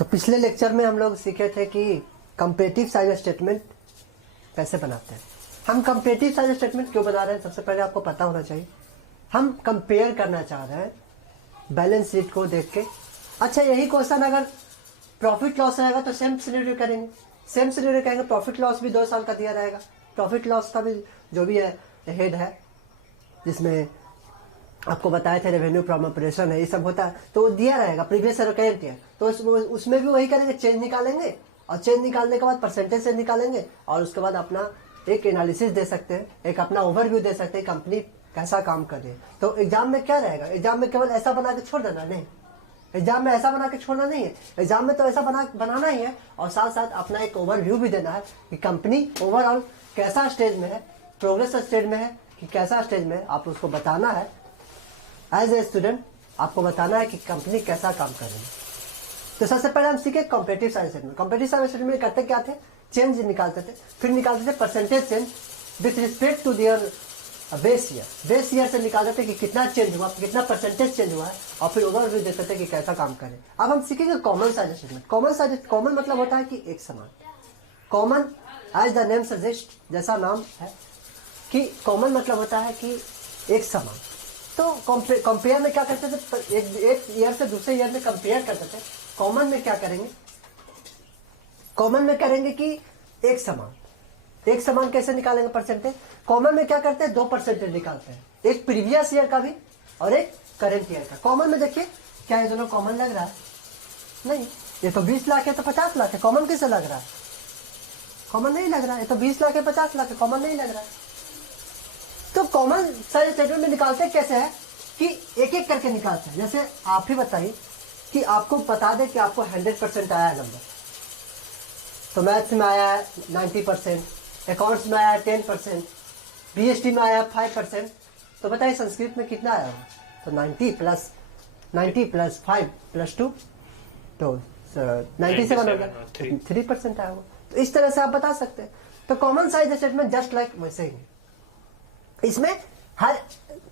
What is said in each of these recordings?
तो पिछले लेक्चर में हम लोग सीखे थे कि कंपेरेटिव साइज स्टेटमेंट कैसे बनाते हैं। हम कंपेरेटिव साइज स्टेटमेंट क्यों बना रहे हैं, सबसे पहले आपको पता होना चाहिए। हम कंपेयर करना चाह रहे हैं बैलेंस शीट को देख के। अच्छा, यही क्वेश्चन अगर प्रॉफिट लॉस रहेगा तो सेम सिनेरियो करेंगे, सेम सिनेरियो कहेंगे। प्रॉफिट लॉस भी 2 साल का दिया रहेगा, प्रॉफिट लॉस का भी जो भी है हेड है, जिसमें आपको बताए थे रेवेन्यू फ्रॉम ऑपरेशन है, ये सब होता है, तो वो दिया रहेगा प्रीवियस ईयर करेंट ईयर। तो उसमें भी वही करेंगे, चेंज निकालेंगे और चेंज निकालने के बाद परसेंटेज से निकालेंगे और उसके बाद अपना एक एनालिसिस दे सकते हैं, एक अपना ओवरव्यू दे सकते हैं कंपनी कैसा काम कर रही है। तो एग्जाम में क्या रहेगा, एग्जाम में केवल ऐसा बना के छोड़ देना नहीं, एग्जाम में ऐसा बना के छोड़ना नहीं है। एग्जाम में तो ऐसा बनाना ही है और साथ साथ अपना एक ओवरव्यू भी देना है कि कंपनी ओवरऑल कैसा स्टेज में है, प्रोग्रेस स्टेज में है कि कैसा स्टेज में है, आप उसको बताना है। एज ए स्टूडेंट आपको बताना है कि कंपनी कैसा काम कर रही है। तो सबसे पहले हम सीखे comparative size statement. Comparative size statement में करते क्या थे, चेंज निकालते थे, फिर निकालते थे percentage change with respect to their base year. Base year से निकालते थे कि कितना चेंज हुआ, कितना परसेंटेज चेंज हुआ है और फिर ओवरव्यू देते थे कि कैसा काम करें। अब हम सीखेंगे कॉमन साइज स्टेटमेंट। कॉमन मतलब होता है कि एक समान। Common as the name suggest, जैसा नाम है कि कॉमन मतलब होता है कि एक समान। तो कंपेयर में क्या करते थे, एक ईयर से दूसरे ईयर में कंपेयर करते थे। कॉमन में क्या करेंगे, कॉमन में करेंगे कि एक समान। एक समान कैसे निकालेंगे परसेंटेज, कॉमन में क्या करते हैं, 2 परसेंटेज निकालते हैं, एक प्रीवियस ईयर का भी और एक करेंट ईयर का। कॉमन में देखिए क्या ये दोनों कॉमन लग रहा है, नहीं, ये तो 20 लाख है तो 50 लाख है, कॉमन कैसे लग रहा है, कॉमन नहीं लग रहा है। ये तो 20 लाख है 50 लाख है, कॉमन नहीं लग रहा है। तो कॉमन साइज स्टेटमेंट में निकालते कैसे है कि एक एक करके निकालते हैं। जैसे आप ही बताइए कि आपको बता दें कि आपको 100% आया है नंबर, तो मैथ्स में आया है 90%, अकाउंट्स में आया है 10%, बीएसटी में आया है 5%, तो बताइए संस्कृत में कितना आया होगा। तो 90 प्लस 5 प्लस 2 तो 97 हो गया, 3% आया होगा। तो इस तरह से आप बता सकते हैं। तो common size statement just like वैसे ही, इसमें हर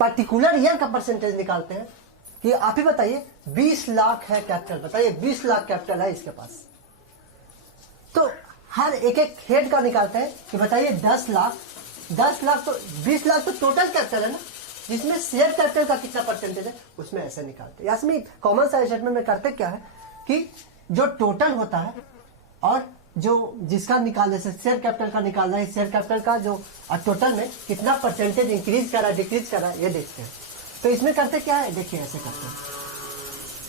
पर्टिकुलर ईयर का परसेंटेज निकालते हैं कि आप ही बताइए 20 लाख है कैपिटल, बताइए 20 लाख कैपिटल है इसके पास, तो हर एक एक हेड का निकालते हैं कि बताइए 10 लाख तो 20 लाख तो टोटल कैपिटल है ना, जिसमें शेयर कैपिटल का कितना परसेंटेज है उसमें ऐसे निकालते हैं। यासमी कॉमन साइज स्टेटमेंट में करते क्या है कि जो टोटल होता है और जो जिसका निकाल, जैसे शेयर कैपिटल का निकालना है, शेयर कैपिटल का जो टोटल में कितना परसेंटेज इंक्रीज कर रहा है डिक्रीज कर रहा है ये देखते हैं। तो इसमें करते क्या है, देखिए ऐसे करते हैं,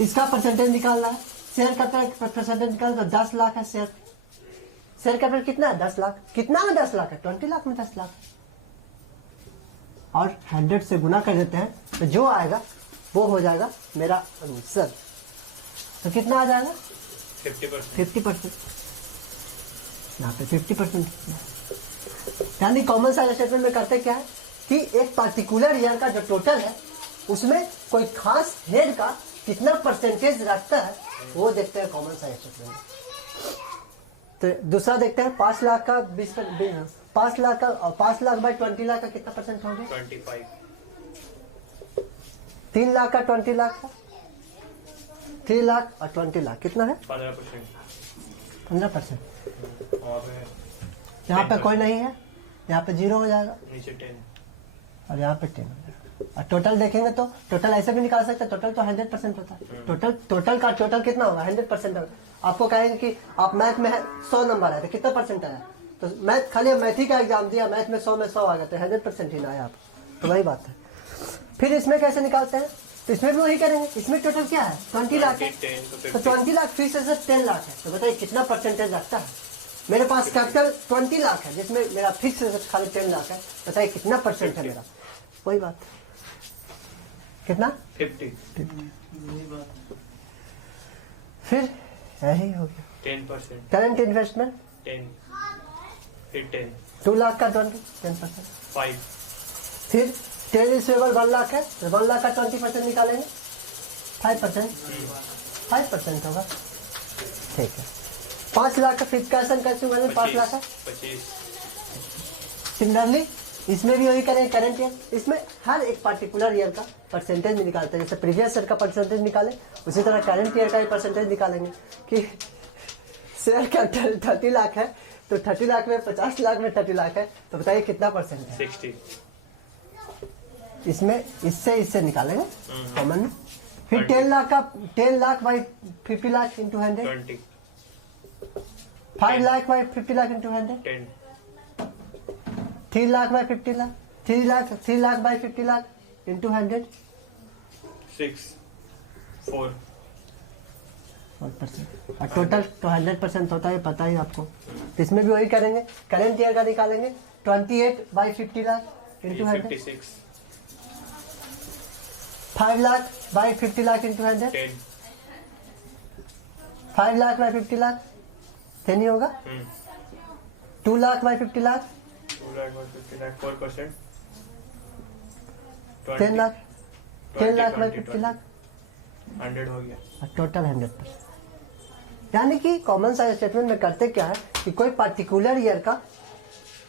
इसका परसेंटेज निकालना है, शेयर कैपिटल परसेंटेज निकालना, तो 10 लाख है शेयर कैपिटल कितना है, 10 लाख, कितना में 10 लाख है, 20 लाख में 10 लाख, और 100 से गुना कर देते हैं तो जो आएगा वो हो जाएगा मेरा आंसर। तो कितना आ जाएगा 50%, यहाँ पे 50%। यानी कॉमन साइज स्टेटमेंट में करते क्या है कि एक पर्टिकुलर ईयर का जो टोटल है उसमें कोई खास हेड का कितना परसेंटेज रखता है वो देखते हैं कॉमन साइज स्टेटमेंट में। तो दूसरा देखते हैं 5 लाख का 5 लाख का, और 5 लाख बाई 20 लाख का कितना परसेंट हो गया, 25। 3 लाख का 20 लाख का, 3 लाख और 20 लाख कितना है, 15%। यहाँ पे कोई नहीं है, यहाँ पे 0 हो जाएगा, नीचे 10 और यहाँ पे 10 हो जाएगा। और टोटल देखेंगे तो टोटल ऐसे भी निकाल सकते हैं, टोटल तो 100% होता है। टोटल का टोटल कितना होगा, 100% होगा। आपको कहेंगे कि आप मैथ में 100 नंबर आए तो कितना परसेंट आया, तो मैथ खाली मैथ ही का एग्जाम दिया, मैथ में 100 में 100 आ गया तो 100% ही ना आया आपको, तो वही बात है। फिर इसमें कैसे निकालते हैं, तो इसमें भी वही करेंगे। इसमें टोटल क्या है, 20 लाख है, तो 20 लाख फिर से 10 लाख है, तो बताइए कितना परसेंटेज रखता है। मेरे पास कैपिटल 20 लाख है जिसमें मेरा फिक्स खाली 10 लाख है, बताइए कितना परसेंट है मेरा, वही बात, कितना 50। फिर यही हो गया 10%, करंट इन्वेस्टमेंट 10, फिर 10, 2 लाख का 10%, 5, फिर 10 रिसीवेबल 1 लाख है, तो 1 लाख का 20% निकालेंगे, 5% होगा, ठीक है। 5 लाख का फिक्स कैसे 5 लाख है, 25। सिमिलरली इसमें भी वही करेंगे करंट ईयर। इसमें हर एक पार्टिकुलर ईयर का परसेंटेज भी निकालते हैं, जैसे प्रीवियस ईयर का परसेंटेज निकाले उसी तरह करंट ईयर का भी परसेंटेज निकालेंगे कि शेयर कैपिटल 30 लाख है तो 30 लाख में 50 लाख में 30 लाख है, तो बताइए कितना परसेंट है? 60। इसमें इससे निकालेंगे कॉमन में। फिर 10 lakh by 50 lakh into 100, 20। 5 lakh by 50 lakh into 100, 10। 3 lakh by 50 lakh, 3 lakh by 50 lakh into 100, 6। 4। और टोटल तो 100% होता है, पता ही आपको। तो इसमें भी वही करेंगे, करंट ईयर का निकालेंगे 28 by 50 lakh into 100, 56। 5 lakh by 50 lakh into 100, 10। 5 lakh by 50 lakh 10 ही होगा। 2 लाख बाई 50 लाख 2 लाख और 50 लाख 4%। 10 लाख, 10 लाख बाई 20, 50 लाख 100 हो गया। और टोटल 100%। यानी कि कॉमन साइज स्टेटमेंट में करते क्या है कि कोई पार्टिकुलर ईयर का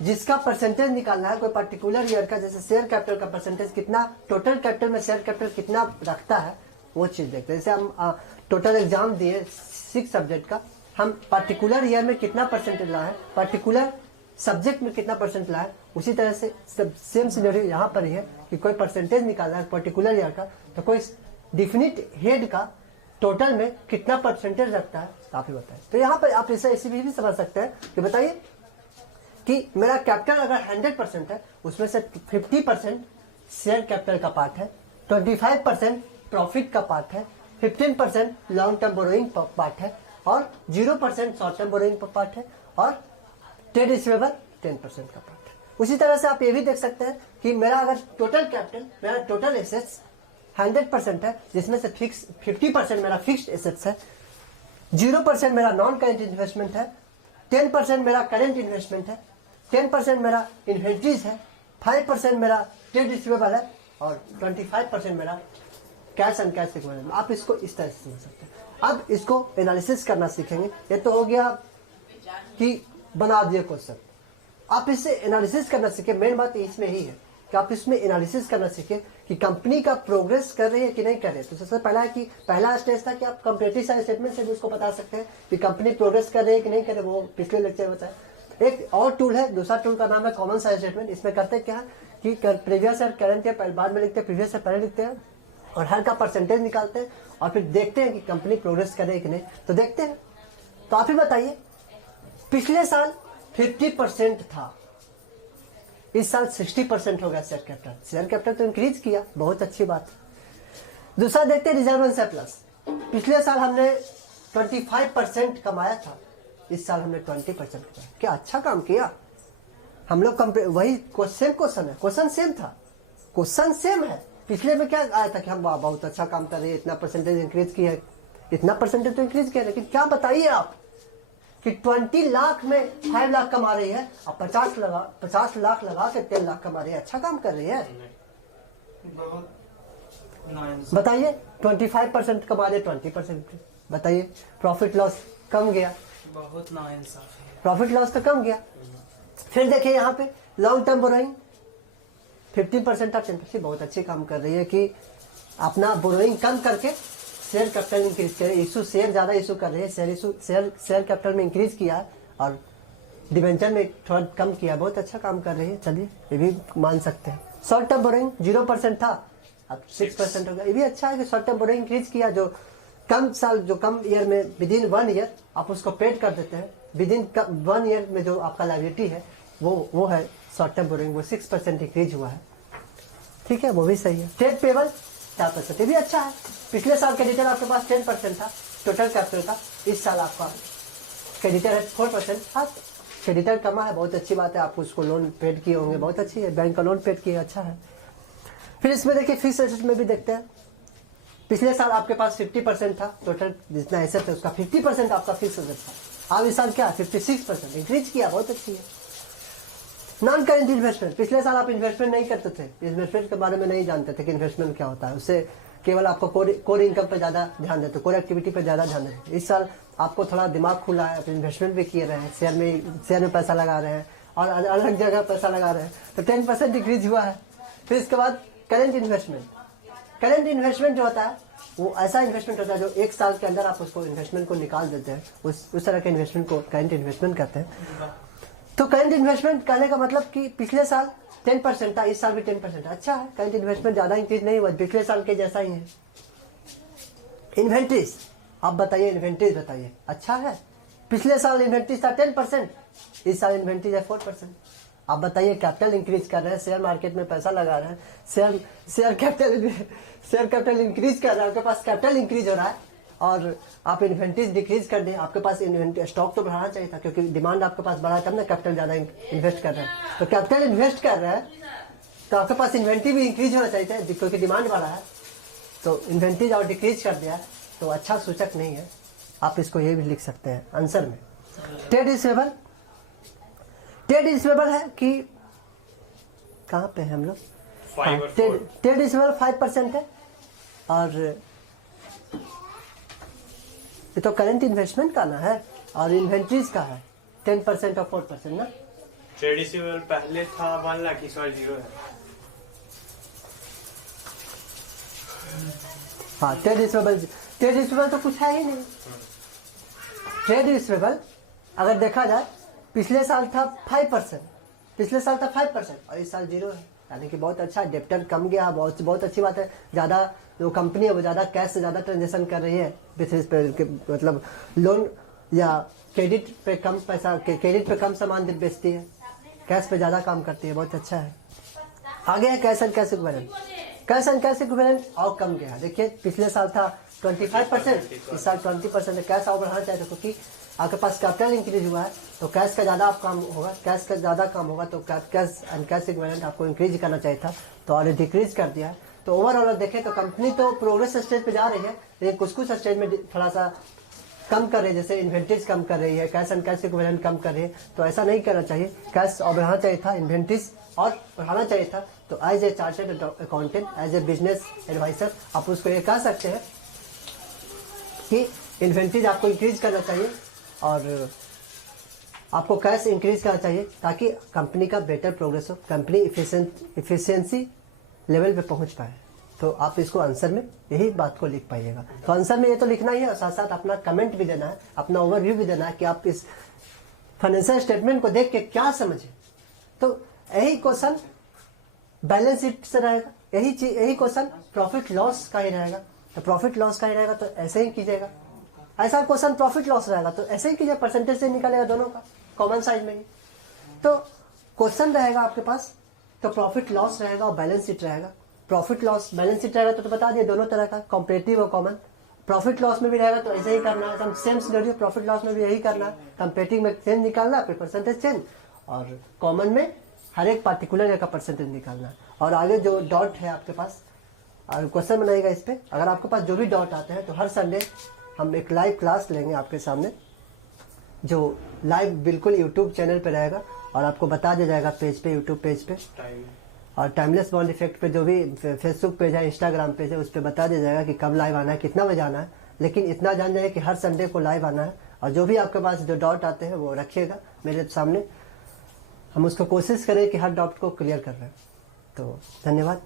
जिसका परसेंटेज निकालना है, कोई पार्टिकुलर ईयर का, जैसे शेयर कैपिटल का परसेंटेज कितना, टोटल कैपिटल में शेयर कैपिटल कितना रखता है, वो चीज देखते हैं। जैसे हम टोटल एग्जाम दिए 6 सब्जेक्ट का, हम पार्टिकुलर ईयर में कितना परसेंटेज लाए, पार्टिकुलर सब्जेक्ट में कितना परसेंट लाए, उसी तरह से सेम सिनेरियो यहाँ पर ही है कि कोई परसेंटेज निकालना है पर्टिकुलर ईयर का, तो कोई डिफिनिट हेड का टोटल में कितना परसेंटेज रखता है, काफी बताए। तो यहाँ पर आप इसे ऐसे भी समझ सकते हैं कि बताइए कि मेरा कैपिटल अगर 100% है, उसमें से 50% शेयर कैपिटल का पार्ट है, 25% प्रॉफिट का पार्ट है, 15% लॉन्ग टर्म बोरोइंग पार्ट है और 0% शॉर्ट टर्म बोरोइंग पार्ट है और ट्रेड रिसीवेबल 10% का पार्ट है। उसी तरह से आप ये भी देख सकते हैं कि मेरा अगर टोटल कैपिटल, मेरा टोटल एसेट्स 100% है, जिसमें से 50% मेरा फिक्स्ड एसेट्स है, 0% मेरा नॉन करेंट इन्वेस्टमेंट है, 10% मेरा करेंट इन्वेस्टमेंट है, 10% मेरा इन्वेंट्रीज है, 5% मेरा ट्रेड रिसीवेबल है और 25% मेरा कैश एंड कैश इक्विवेलेंट। आप इसको इस तरह से समझ सकते हैं। अब इसको एनालिसिस करना सीखेंगे। ये तो हो गया कि बना दिए क्वेश्चन, आप इससे एनालिसिस करना सीखे। मेन बात इसमें ही है कि आप इसमें एनालिसिस करना सीखे कि कंपनी का प्रोग्रेस कर रही है कि नहीं कर रही है। तो सबसे पहला है कि पहला स्टेज था कि आप कंपेरेटिव साइज स्टेटमेंट से भी उसको बता सकते हैं कि कंपनी प्रोग्रेस कर रही है कि नहीं कर रही है, वो पिछले लेक्चर में बताया। एक और टूल है, दूसरा टूल का नाम है कॉमन साइज स्टेटमेंट। इसमें करते क्या है कि प्रीवियस ईयर, करंट ईयर बाद में लिखते हैं, प्रीवियस ईयर पहले लिखते हैं और हर का परसेंटेज निकालते हैं और फिर देखते हैं कि कंपनी प्रोग्रेस करे कि नहीं। तो देखते हैं। तो आप ही बताइए, पिछले साल 50% था, इस साल 60% हो गया शेयर कैपिटल। शेयर कैपिटल तो इंक्रीज किया, बहुत अच्छी बात। दूसरा देखते हैं रिजर्व एंड सरप्लस। पिछले साल हमने 25% कमाया था, इस साल हमने 20% कमाया। क्या अच्छा काम किया हम लोग। वही सेम क्वेश्चन है, क्वेश्चन सेम था, क्वेश्चन सेम है। पिछले में क्या आया था कि हम बहुत अच्छा काम कर रहे हैं, इतना परसेंटेज इंक्रीज किया है, इतना परसेंटेज तो इंक्रीज किया, लेकिन क्या बताइए आप कि 20 लाख में 5 लाख कमा रही है और 50 लाख लगा के 10 लाख कमा रही है। अच्छा काम कर रही है, बताइए। 25% कमा रहे, 20%। बताइए प्रॉफिट लॉस कम गया, बहुत नाइंसाफ है। प्रॉफिट लॉस तो कम गया। फिर देखिए यहाँ पे लॉन्ग टर्म बोरोइंग 50% और 10%, बहुत अच्छी काम कर रही है कि अपना बोरोइंग कम करके शेयर कैपिटल इंक्रीज करे। इशू शेयर ज्यादा इशू कर रही है, शेयर कैपिटल में इंक्रीज किया है और डिवेंचर में थोड़ा कम किया, बहुत अच्छा काम कर रही है। चलिए ये भी मान सकते हैं। शॉर्ट टर्म बोरोइंग 0% था, अब 6% हो गया। ये भी अच्छा है कि शॉर्ट टर्म बोरोइंग इंक्रीज किया। जो कम ईयर में विदिन 1 ईयर आप उसको पेड कर देते हैं, विदिन 1 ईयर में जो आपका लायबिलिटी है वो है शॉर्ट टर्म बोरोइंग, वो 6% इंक्रीज हुआ है। ठीक है, वो भी सही है। ट्रेड पेबल 4%, ये भी अच्छा है। पिछले साल क्रेडिटर आपके पास 10% था टोटल कैपिटल का, इस साल आपका क्रेडिटर है 4%। हाँ, क्रेडिटर कमा है, बहुत अच्छी बात है। आप उसको लोन पेड किए होंगे, बहुत अच्छी है। बैंक का लोन पेड किए, अच्छा है। फिर इसमें देखिए फिक्स एसेट में भी देखते हैं। पिछले साल आपके पास 50% था, टोटल जितना एसेट है उसका 50% आपका फिक्स एसेट था। अब इस साल क्या 56% इंक्रीज किया, बहुत अच्छी है। नॉन करेंट इन्वेस्टमेंट, पिछले साल आप इन्वेस्टमेंट नहीं करते थे, इन्वेस्टमेंट के बारे में नहीं जानते थे कि इन्वेस्टमेंट क्या होता है। उससे केवल आपको कोर इनकम पे ज्यादा ध्यान देते, कोर एक्टिविटी पे ज्यादा ध्यान देते। इस साल आपको थोड़ा दिमाग खुला है, इन्वेस्टमेंट भी किए रहे हैं, शेयर में पैसा लगा रहे हैं और अलग जगह पैसा लगा रहे हैं, तो 10% डिक्रीज हुआ है। फिर इसके बाद करेंट इन्वेस्टमेंट। करेंट इन्वेस्टमेंट जो होता है वो ऐसा इन्वेस्टमेंट होता है जो एक साल के अंदर आप उसको इन्वेस्टमेंट को निकाल देते हैं, उस तरह के इन्वेस्टमेंट को करेंट इन्वेस्टमेंट कहते हैं। तो करेंट इन्वेस्टमेंट कहने का मतलब कि पिछले साल 10% था, इस साल भी 10%। अच्छा है, करेंट इन्वेस्टमेंट ज्यादा इंक्रीज नहीं हुआ, पिछले साल के जैसा ही है। इन्वेंट्रीज, आप बताइए, इन्वेंट्रीज बताइए, अच्छा है। पिछले साल इन्वेंट्रीज था 10%, इस साल इन्वेंट्रीज है 4%। आप बताइए, कैपिटल इंक्रीज कर रहे हैं, शेयर मार्केट में पैसा लगा रहे हैं, शेयर कैपिटल इंक्रीज कर रहे हैं, आपके पास कैपिटल इंक्रीज हो रहा है और आप इन्वेंट्रीज डिक्रीज कर दें। आपके पास स्टॉक तो बढ़ाना चाहिए था, क्योंकि डिमांड आपके पास बढ़ा है तब ना कैपिटल ज्यादा इन्वेस्ट कर रहे हैं। तो कैपिटल इन्वेस्ट कर रहे हैं तो आपके पास इन्वेंट्री भी इंक्रीज होना चाहिए था, क्योंकि डिमांड बढ़ा है। तो इन्वेंट्रीज और डिक्रीज कर दिया है तो अच्छा सूचक नहीं है। आप इसको ये भी लिख सकते हैं आंसर में। ट्रेड रिसीवेबल, ट्रेड रिसीवेबल है कि कहाँ पे है हम लोग? ट्रेड रिसीवेबल 5% है और ये तो करंट इन्वेस्टमेंट का ना है और इन्वेंट्रीज का है 10% और 4% ना। ट्रेड रिसीवेबल पहले था 1 लाख, इस बार 0 है। हाँ, ट्रेड रिसीवेबल तो कुछ है ही नहीं। ट्रेड रिसीवेबल अगर देखा जाए पिछले साल था 5%, पिछले साल था 5% और इस साल 0 है, यानी कि बहुत अच्छा। डेप्टर कम गया, बहुत अच्छी बात है। ज्यादा जो कंपनी है वो ज्यादा कैश से ज्यादा ट्रांजेक्शन कर रही है, मतलब लोन या क्रेडिट पे कम पैसा, क्रेडिट पे कम सामान बेचती है, कैश पे ज्यादा काम करती है, बहुत अच्छा है। आगे है cash and cash equivalent. Cash and cash equivalent और कम गया। देखिए पिछले साल था 25%, इस साल 20% है। कैश और बढ़ाना चाहिए, क्योंकि आपके पास कैपिटल इंक्रीज हुआ है तो कैश का ज्यादा आप काम होगा, कैश का ज्यादा काम होगा तो कैश एंड कैश इक्विवेलेंट आपको इंक्रीज करना चाहिए था, तो और डिक्रीज कर दिया है। तो ओवरऑल देखें तो कंपनी तो प्रोग्रेस स्टेज पे जा रही है, लेकिन कुछ स्टेज में थोड़ा सा कम कर रही है, जैसे इन्वेंट्रीज कम कर रही है, कैश एंड कैश इक्विवेलेंट कम कर रही है। तो ऐसा नहीं करना चाहिए, कैश और बढ़ाना चाहिए था, इन्वेंट्रीज और बढ़ाना चाहिए था। तो as a chartered accountant, as a business adviser आप उसको ये कह सकते हैं कि इन्वेंट्रीज आपको इंक्रीज करना चाहिए और आपको कैश इंक्रीज करना चाहिए, ताकि कंपनी का बेटर प्रोग्रेस हो, कंपनी इफिशिएंसी लेवल पे पहुंच पाए। तो आप इसको आंसर में यही बात को लिख पाइएगा। तो आंसर में ये तो लिखना ही है और साथ साथ अपना कमेंट भी देना है, अपना ओवरव्यू भी देना है कि आप इस फाइनेंशियल स्टेटमेंट को देख के क्या समझे। तो यही क्वेश्चन बैलेंस शीट से रहेगा, यही क्वेश्चन प्रॉफिट लॉस का ही रहेगा। तो प्रॉफिट लॉस का ही रहेगा तो ऐसे ही कीजिएगा। ऐसा क्वेश्चन प्रॉफिट लॉस रहेगा तो ऐसे ही कीजिए, परसेंटेज से निकालेगा दोनों का कॉमन साइज में ही। तो क्वेश्चन रहेगा आपके पास तो प्रॉफिट लॉस रहेगा और बैलेंस शीट रहेगा। प्रॉफिट लॉस बैलेंस शीट रहेगा तो बता दिए दोनों तरह का, कंपेरेटिव और कॉमन। प्रॉफिट लॉस में भी रहेगा तो ऐसे ही करना है, सेम सिनेरियो। प्रॉफिट लॉस में भी यही करना है, कंपेरेटिव में चेंज निकालना है, फिर परसेंटेज चेंज, और कॉमन में हर एक पार्टिकुलर का परसेंटेज निकालना है। और आगे जो डॉट है आपके पास और क्वेश्चन बनाइएगा इस पे। अगर आपके पास जो भी डॉट आते हैं तो हर संडे हम एक लाइव क्लास लेंगे आपके सामने, जो लाइव बिल्कुल यूट्यूब चैनल पे रहेगा और आपको बता दिया जाएगा पेज पे, यूट्यूब पेज पे, और टाइमलेस बॉन्ड इफेक्ट पे जो भी फेसबुक पेज है, इंस्टाग्राम पेज है, उस पर बता दिया जाएगा कि कब लाइव आना है, कितना बजे आना है। लेकिन इतना जान जाइए कि हर संडे को लाइव आना है और जो भी आपके पास जो डाउट आते हैं वो रखिएगा मेरे सामने, हम उसको कोशिश करें कि हर डाउट को क्लियर कर रहे हैं। तो धन्यवाद।